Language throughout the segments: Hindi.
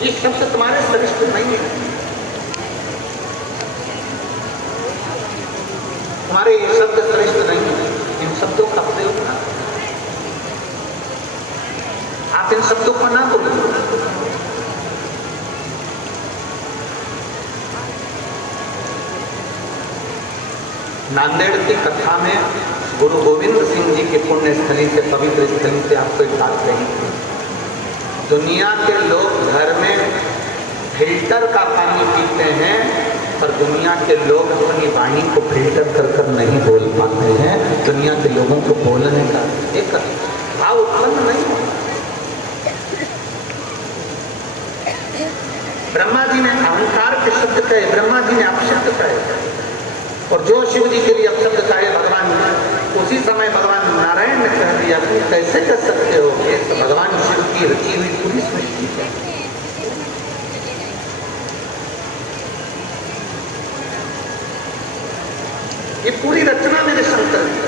ये शब्द तुम्हारे श्रेष्ठ नहीं है, तुम्हारे ये शब्द श्रेष्ठ नहीं है। इन शब्दों का प्रयोग ना, आप इन शब्दों को ना बोलो। नांदेड़ की कथा में गुरु गोविंद सिंह जी के पुण्य स्थली से, पवित्र स्थली से आपको एक बात कही थी। दुनिया के लोग घर में फिल्टर का पानी पीते हैं, पर दुनिया के लोग अपनी वाणी को फिल्टर कर कर नहीं बोल पाते हैं। दुनिया के लोगों को बोलने का एक भाव उत्पन्न नहीं होता। ब्रह्मा जी ने अहंकार के शब्द कहे, ब्रह्मा जी ने अपशब्द कहे, और जो शिव जी के लिए अपशब्द कहे भगवान, उसी समय भगवान नारायण ने कह दिया तुम कैसे कर सकते हो, ये तो भगवान शिव की रची हुई पूरी सृष्टि है। ये पूरी रचना मेरे शंकर की,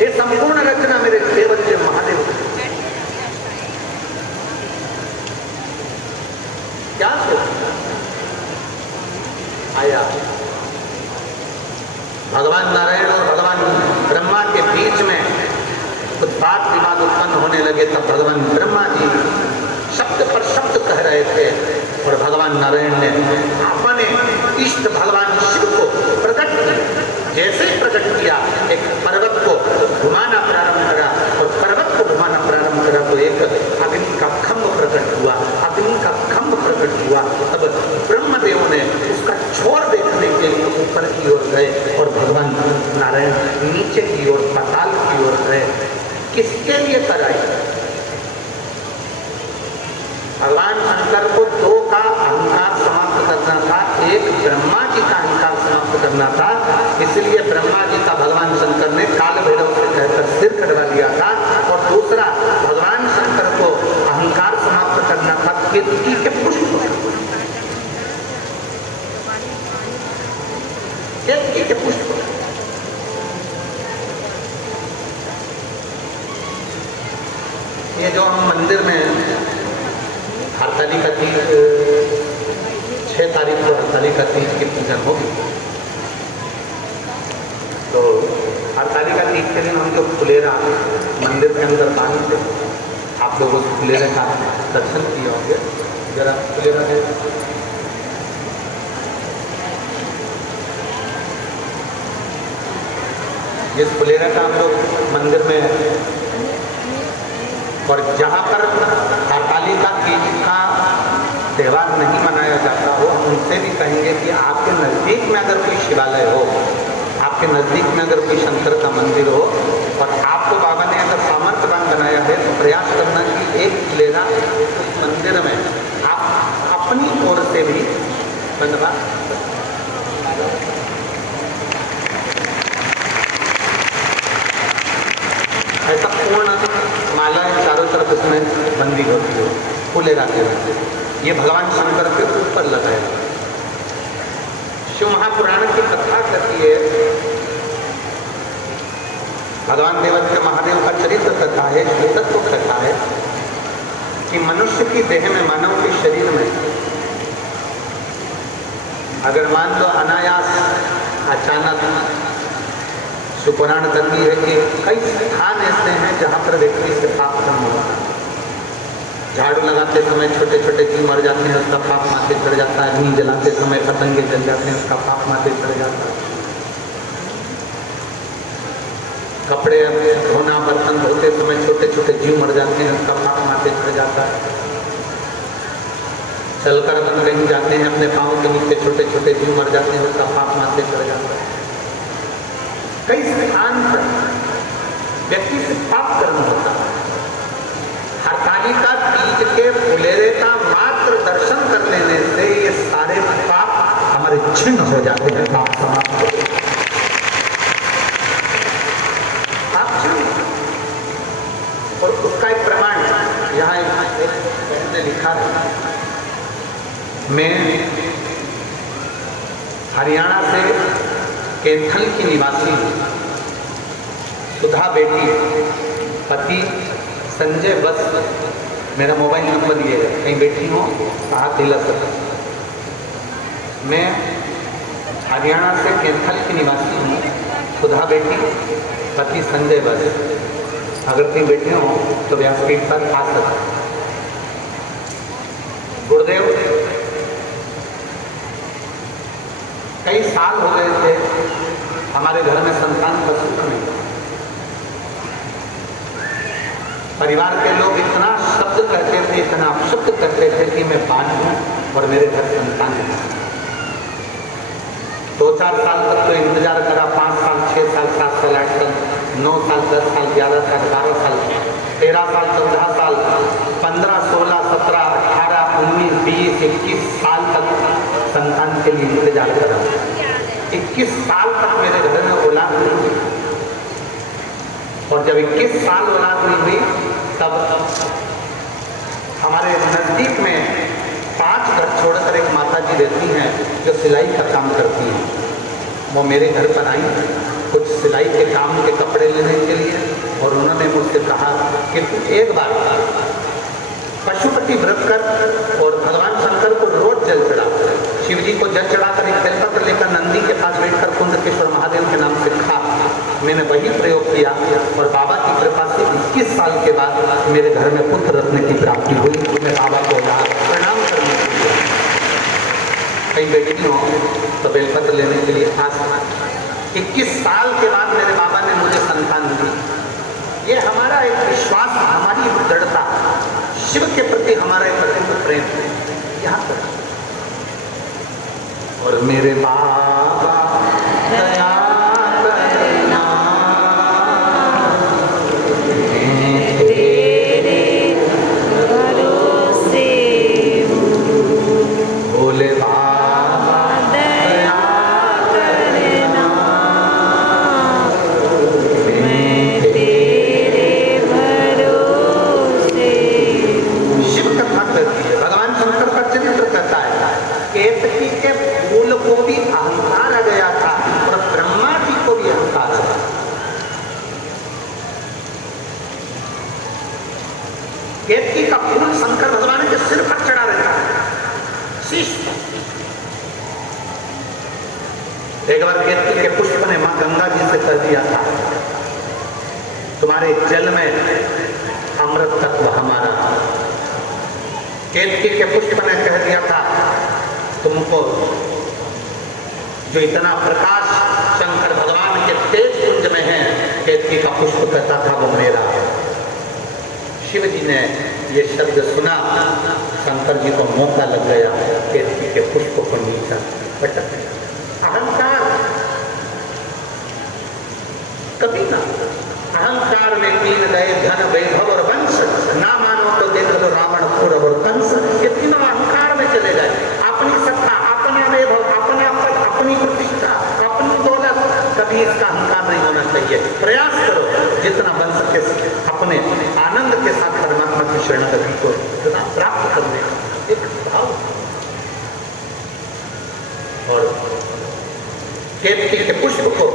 ये संपूर्ण रचना मेरे देवज्ञ महादेव की। क्या सोच आया भगवान नारायण और भगवान ब्रह्मा के बीच में कुछ बात विवाद उत्पन्न होने लगे, तब भगवान ब्रह्मा जी शब्द पर शब्द कह रहे थे, और भगवान नारायण ने अपने इष्ट भगवान शिव को प्रकट किया। जैसे प्रकट किया, एक पर्वत को घुमाना प्रारंभ करा, और पर्वत को घुमाना प्रारंभ करा तो एक अग्नि का खंभ प्रकट हुआ। अग्नि का खंभ प्रकट हुआ, तब ब्रह्मदेव ने उसका छोर देखने के लिए ऊपर की ओर गए, और भगवान नारायण नीचे की ओर पाताल की ओर गए। किसके लिए कराई? भगवान शंकर को दो का अहंकार समाप्त करना था, एक ब्रह्मा जी का अहंकार समाप्त करना था। इसलिए ब्रह्मा जी का भगवान शंकर ने काल भैरव से कहकर सिर कटवा दिया था, और दूसरा भगवान शंकर को अहंकार समाप्त करना था केतकी के पुष्प, केतकी के पुष्प। ये जो हम मंदिर में हरतालिका तीज 6 तारीख को हरतालिका तीज की पूजन होगी, तो हरतालिका तीज के दिन हम जो फुलेरा मंदिर के अंदर बांधते, आप लोगों को फुलेरे का दर्शन किए होंगे। जरा फुलेरा है, जिस फुलेरा का हम लोग मंदिर में, और जहाँ पर हरतालिका तीज का त्यौहार नहीं मनाया जाता हो, उनसे भी कहेंगे कि आपके नज़दीक में अगर कोई शिवालय हो, आपके नज़दीक में अगर कोई शंकर का मंदिर हो, और आपको बाबा ने अगर सामर्थ्यवान बनाया है, तो प्रयास करना कि एक फुलेरा उस मंदिर में आप अपनी ओर से भी बनवा। ऐसा पूर्ण मालाएं चारों तरफ उसमें बंदी होती है, फूले जाते रहते। ये भगवान शंकर के ऊपर लगाए। शिव महापुराण की कथा कहती है, भगवान देवज्ञ महादेव का चरित्र कथा है, तत्व कथा है कि मनुष्य की देह में, मानव के शरीर में अगर मान लो अनायास अचानक सुपुराण करती है कि कई स्थान ऐसे हैं जहाँ पर व्यक्ति से पाप कर्म होता है। झाड़ू लगाते समय छोटे छोटे जीव मर जाते हैं, उसका पाप माथे चढ़ जाता है। अग्नि जलाते समय पतंगे जल जाते हैं, उसका पाप माथे चढ़ जाता है। कपड़े धोना, बर्तन धोते समय छोटे छोटे जीव मर जाते हैं, उसका पाप माथे चढ़ जाता है। चलकर अपन कहीं जाते हैं, अपने पाँव के नीचे छोटे छोटे जीव मर जाते हैं, उसका पाप माथे चढ़ जाता है। कई स्थान पर व्यक्ति से पाप कर्म होता है। हरतालिका तीज के फुलेरे का मात्र दर्शन कर लेने से ये सारे पाप हमारे छिन्न हो जाते हैं, पाप समाप्त हो जाते हैं। और उसका एक प्रमाण यहाँ एक लिखा है। मैं हरियाणा से कैथल की निवासी हूँ। सुधा बेटी, पति संजय बस मेरा मोबाइल नंबर ये है, कहीं बैठी हो हाथ हिला सकता। मैं हरियाणा से कैथल की निवासी हूँ, सुधा बेटी, पति संजय बस। अगर कहीं बैठे हो तो व्यासपीठ पर आ सकते। गुरुदेव कई साल हो गए थे हमारे घर में संतान का सुख नहीं। परिवार के लोग इतना शब्द कहते थे, इतना अपशब्द करते थे कि मैं बांझ हूं और मेरे घर संतान नहीं। 2-4 साल तक तो इंतजार करा, 5 साल, 6 साल, 7 साल, 8 साल, 9 साल, 10 साल, 11 साल, 12 साल, 13 साल, 14 साल, 15, 16, 17, 18, 19, 20, 21 साल तक संतान के लिए इंतजार करा। 21 साल तक मेरे घर में औलाद नहीं हुई, और जब 21 साल औलाद नहीं हुई तब हमारे नजदीक में 5 घर छोड़कर एक माता जी रहती हैं जो सिलाई का काम करती हैं। वो मेरे घर पर आई कुछ सिलाई के काम के कपड़े लेने के लिए, और उन्होंने मुझसे कहा कि तू एक बार पशुपति व्रत कर और भगवान शंकर को रोज जल चढ़ा। शिव जी को जल चढ़ाकर एक बेलपत्र लेकर नंदी के पास बैठकर कुंडकेश्वर महादेव के नाम से खा। मैंने वही प्रयोग किया और बाबा की कृपा से 21 साल के बाद मेरे घर में पुत्र रत्न की प्राप्ति हुई। मैं बाबा को प्रणाम करने के लिए कहीं बैठी हो तो बेलपत्र लेने के लिए खास 21 साल के बाद मेरे बाबा ने मुझे संतान दी। ये हमारा एक विश्वास, हमारी दृढ़ता, शिव के प्रति हमारा एक अटूट प्रेम है यहाँ पर। और मेरे बाबा दया करना, तेरे भरोसे बोले बाबा दया करना, मैं तेरे भरोसे। शिव कथा करती है, भगवान शंकर का चरित्र कहता है। केतकी के फूल को भी अहंकार आ गया था और ब्रह्मा जी को भी अहंकार आ गया। केतकी का फूल शंकर भगवान के सिर पर चढ़ा रहता है, शीश पर। एक बार केतकी के पुष्प ने मां गंगा जी से कह दिया था, तुम्हारे जल में अमृत तत्व हमारा। केतकी के पुष्प ने कह दिया था, तुमको जो इतना प्रकाश शंकर भगवान के तेज कुंज में है, केतकी का पुष्प कहता था वो मेरा। शिव जी ने ये शब्द सुना, शंकर जी को मौका लग गया केतकी के पुष्प को नीचा पटक। अहंकार कभी ना, अहंकार में कीन गए धन वैभव और वंश, ना मानो तो देख लो रावण पूर्व और कंस। ये तीनों अहंकार में चले गए। अपनी सत्ता, अपना वैभव, अपना पद, अपनी प्रतिष्ठा, अपनी दौलत, कभी इसका अहंकार नहीं होना चाहिए। प्रयास करो जितना बन सके अपने आनंद के साथ परमात्मा की शरणागति को प्राप्त करने का एक भाव। और केतकी के पुष्प को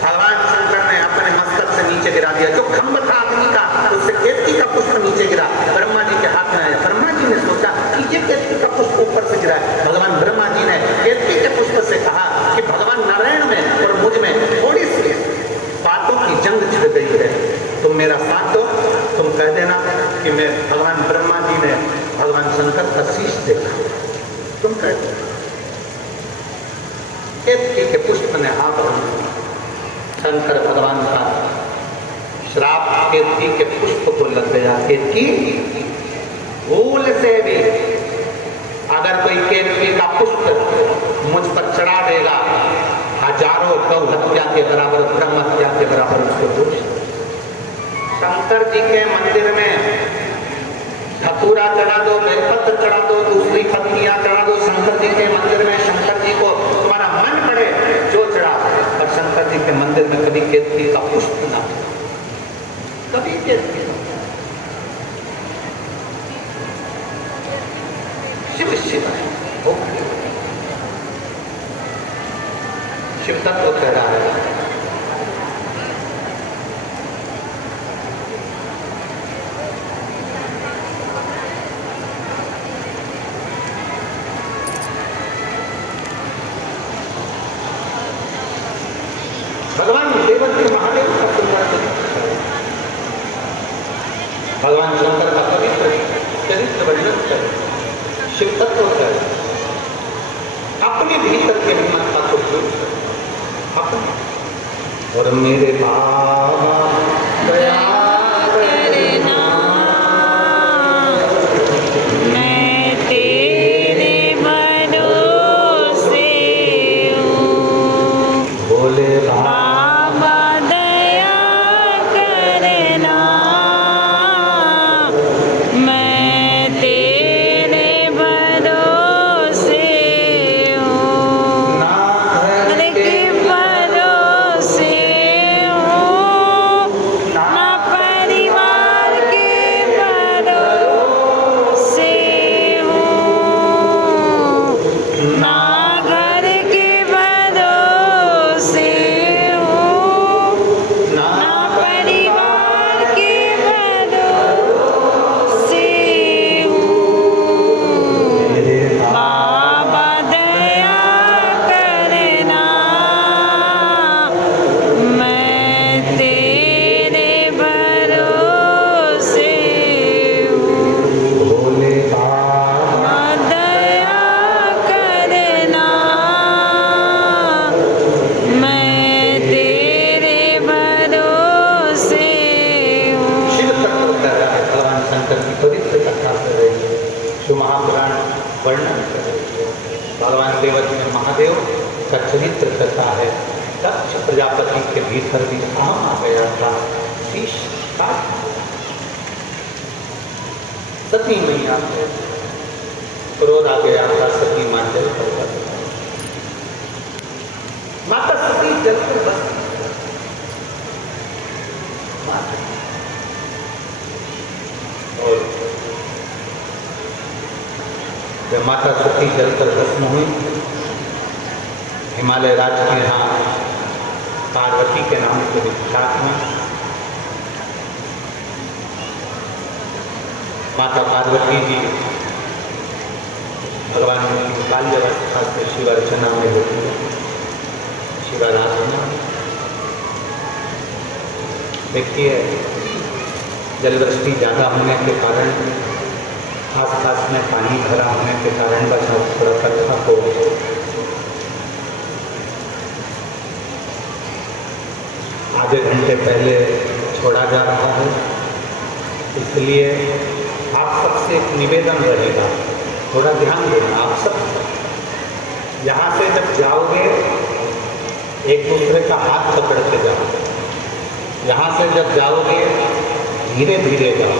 भगवान शंकर ने अपने मस्तक से नीचे गिरा दिया। जो खंभ था अग्नि का, उससे केतकी का पुष्प नीचे गिरा, ब्रह्मा जी के हाथ में आया। ब्रह्मा जी ने सोचा कि ये केतकी का पुष्प ऊपर से गिरा है। भगवान ब्रह्मा जी ने केतकी के पुष्प से कहा कि भगवान नारायण में और मुझ में थोड़ी सी बातों की जंग छिड़ गई है, तुम मेरा साथ दो। तुम कह देना कि मैं भगवान ब्रह्मा जी ने भगवान शंकर का शीश देखा, तुम कह दो। केतकी के पुष्प ने हाथ बढ़ाया। शंकर भगवान का श्राप केतकी के पुष्प को लग गया। केतकी भूल से भी अगर कोई केतकी का पुष्प मुझ पर चढ़ा देगा, हजारों गौ हत्या के बराबर, ब्रह्म हत्या के बराबर उसको दोष। शंकर जी के मंदिर में धतूरा चढ़ा दो, बेलपत्र चढ़ा दो, दूसरी पत्नियां चढ़ा दो। शंकर जी के मंदिर में शंकर जी को तुम्हारा मन पड़े जो चढ़ा, पर शंकर जी के मंदिर में कभी केतकी का पुष्प ना, कभी केतकी। शिव शिव शिव तत्व कह रहा है। भगवान शंकर का पवित्र चरित्र वर्णन कर, शिव तत्व कर, अपने भीतर के महत्ता को दूर कर, अपने और मेरे बाबा दया करना, मैं तेरे भरोसे हूँ। बोले बाबा दया करना, मैं तेरे भरोसे हूँ। घर के भरोसे हूँ, ना परिवार के भरोसे हूँ, ना घर के भरोसे हूँ, ना परिवार के भरोसे हूँ। मेरे बाबा दया करना, मैं तेरे भरोसे हूँ। भोले बाबा दया करना, मैं तेरे भरोसे हूँ। शिव तत्व कर रहा है, भगवान शंकर की पवित्र कथा कर रही है, जो महापुराण वर्णन कर रही है। भगवान देवती में महादेव का चरित्र करता है। दक्ष प्रजापति के भीतर भी काम आ गया था, शीश काट दिया। सती मैया को क्रोध आ गया था, सती मां जल कर बस, माता सती जल कर बस, और जब माता सती जलकर भस्म हुई, हिमालय राज्य के यहाँ पार्वती के नाम से विख्यात हुई। माता पार्वती जी भगवान की बाल्यावस्था से शिव अर्चना में होती है, शिवाराधना। देखिए, जलवृष्टि ज़्यादा होने के कारण, आसपास में पानी भरा होने के कारण बस थोड़ा कथा को आधे घंटे पहले छोड़ा जा रहा है। इसलिए आप सबसे एक निवेदन रहेगा, थोड़ा ध्यान देना। आप सब यहाँ से जब जाओगे, एक दूसरे का हाथ पकड़ के जाओ। यहाँ से जब जाओगे, धीरे धीरे जाओ।